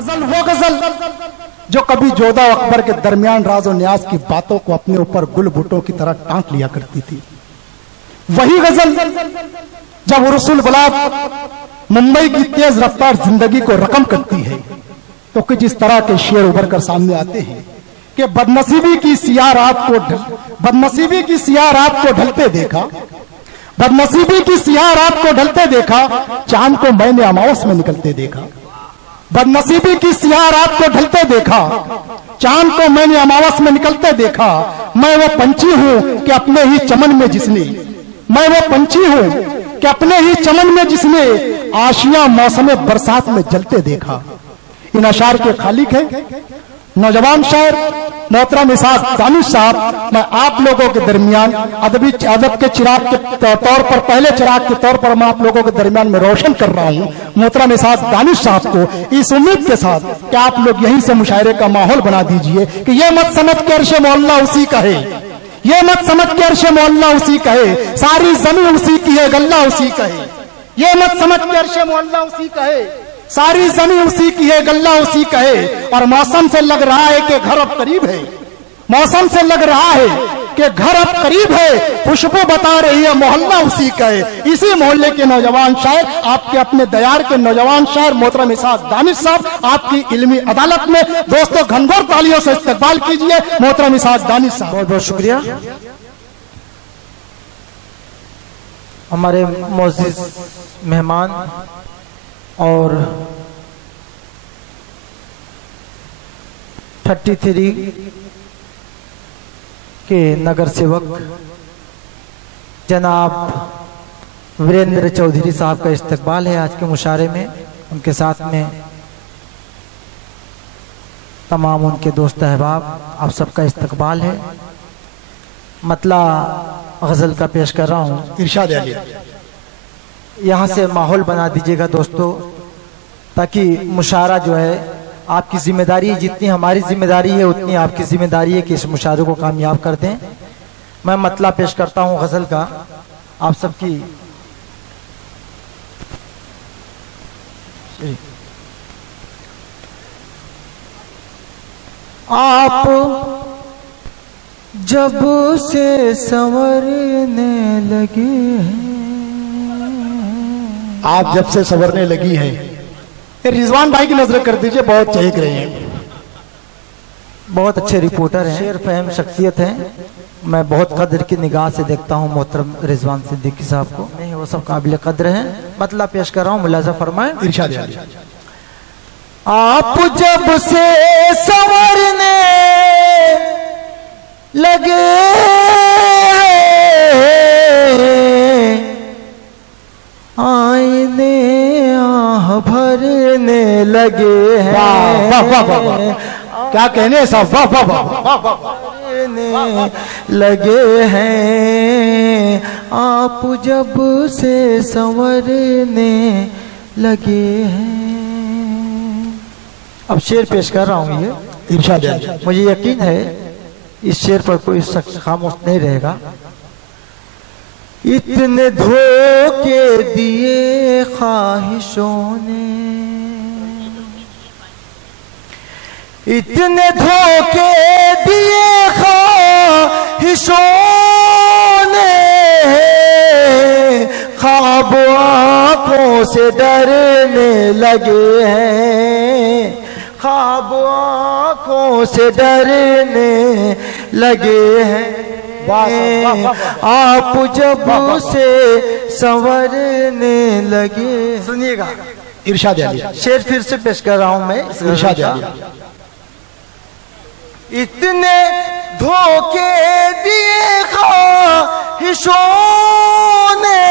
गजल वो गजल जो कभी जोधा अकबर के दरमियान राजो न्याज की बातों को अपने ऊपर गुल बूटों की तरह टांक लिया करती थी। वही गजल जब उर्सुल बलाग मुंबई की तेज रफ्तार जिंदगी को रकम करती है तो कुछ इस तरह के शेर उभर कर सामने आते हैं कि बदनसीबी की सियाह रात को ढलते देखा, बदनसीबी की सियाह रात को ढलते देखा, चांद को मैंने अमावस में निकलते देखा। बदनसीबी की सियाह रात को ढलते देखा, चांद को मैंने अमावस में निकलते देखा। मैं वो पंछी हूं कि अपने ही चमन में जिसने, मैं वो पंछी हूं कि अपने ही चमन में जिसने आशियां मौसम बरसात में जलते देखा। इन अशार के खालिक है नौजवान शायर मोहतरम इसाक दानिश साहब। मैं आप लोगों के दरमियान अदब के चिराग के तौर पर, पहले चिराग के तौर पर मैं आप लोगों के दरमियान में रोशन कर रहा हूं मोहतरम इसाक दानिश साहब को, इस उम्मीद के साथ कि आप लोग यहीं से मुशायरे का माहौल बना दीजिए कि ये मत समझ के अर्श मोहल्ला उसी का है, ये मत समझ के अर्श मोहल्ला उसी का है, सारी जमीन उसी की है, गल्ला उसी का है। ये मत समझ के अर्श मोहल्ला उसी का है, सारी जमीन उसी की है, गल्ला उसी का है। और मौसम से लग रहा है कि घर अब करीब है, मौसम से लग रहा है कि घर अब करीब है, खुशबू बता रही है मोहल्ला उसी का है। इसी मोहल्ले के नौजवान शायर, आपके अपने दयार के नौजवान शायर मोहतरम इसाक दानिश साहब, आपकी इल्मी अदालत में दोस्तों घनघोर तालियों से इस्तकबाल कीजिए मोहतरम इसाक दानिश साहब। बहुत बहुत शुक्रिया। हमारे मोअज़्ज़िज़ मेहमान और 33 के नगर सेवक जनाब वीरेंद्र चौधरी साहब का इस्तकबाल है आज के मुशारे में। उनके साथ में तमाम उनके दोस्त अहबाब, आप सबका इस्तकबाल है। मतला गजल का पेश कर रहा हूँ, इरशाद अली। यहाँ से माहौल बना दीजिएगा दोस्तों, ताकि मुशारा जो है आपकी जिम्मेदारी है, जितनी हमारी जिम्मेदारी है उतनी आपकी जिम्मेदारी है कि इस मुशारे को कामयाब कर दें। मैं मतला पेश करता हूँ गजल का आप सबकी। आप जब से संवरने लगे हैं, आप जब से संवरने लगी हैं। रिजवान भाई की नजर कर दीजिए, बहुत चहक रहे हैं, बहुत अच्छे रिपोर्टर हैं, शेर फहम शख्सियत हैं। मैं बहुत कदर की निगाह से देखता हूँ मोहतरम रिजवान सिद्दीकी साहब को, नहीं वो सब काबिल कदर हैं। मतलब पेश कर रहा हूँ, मुलाजा फरमाएं। इरशाद। आप जब से संवरने लगे आईने आह भरने लगे हैं। वाह वाह वाह वाह, क्या कहने साहब, वाह वाह वाह वाह, भरने लगे हैं। आप जब से संवरने लगे हैं। अब शेर पेश कर रहा हूँ ये, इरशाद। मुझे यकीन है इस शेर पर कोई शख्स खामोश नहीं रहेगा। इतने धोखे दिए ख्वाहिशों ने, इतने धोखे दिए ख्वाहिशों ने, ख्वाब आंखों से डरने लगे हैं, ख्वाब आंखों से डरने लगे हैं। आप जब से संवरने लगे। सुनिएगा इरशाद अली। शेर फिर से पेश कर रहा हूं मैं, इरशाद अली। इतने धोखे दिए ख्वाहिशों ने,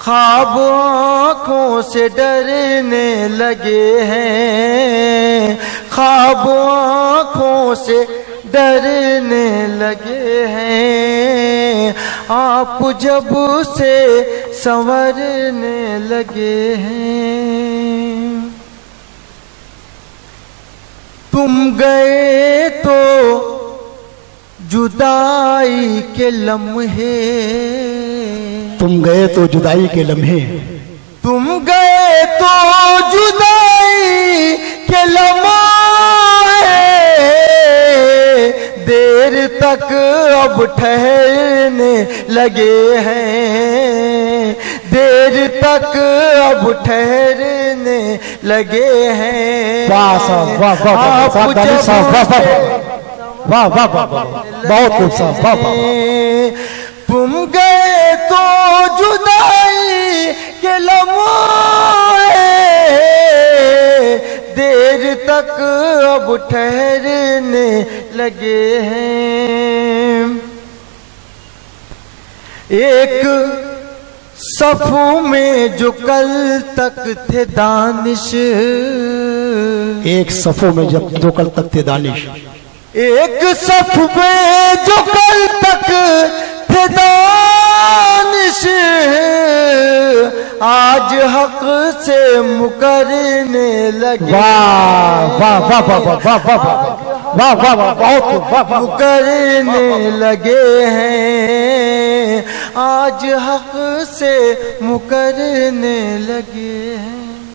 ख्वाब आंखों से डरने लगे हैं, ख्वाब आंखों से डरने लगे हैं। आप जब से संवरने लगे हैं। तुम गए तो जुदाई के लम्हे, तुम गए तो जुदाई के लम्हे, तुम गए तो जुदाई के लम्हे देर तक अब ठहरने लगे हैं, देर तक अब ठहरने लगे हैं। वाह साहब, वाह वाह वाह, वाह वाह वाह वाह, बहुत खूब साहब, वाह वाह। तुम गए तो जुदाई के लम्हे देर तक अब ठहरने लगे हैं। एक सफू में जो कल तक थे दानिश, एक सफों में जो कल तक थे दानिश, एक सफ में जो कल तक थे दानिश आज हक से मुकरने लगे। वाह वाह वाह वाह वाह वाह वाह वाह वाह वाह, बहुत वाह वाह, मुकरने लगे हैं, आज हक से मुकरने लगे हैं।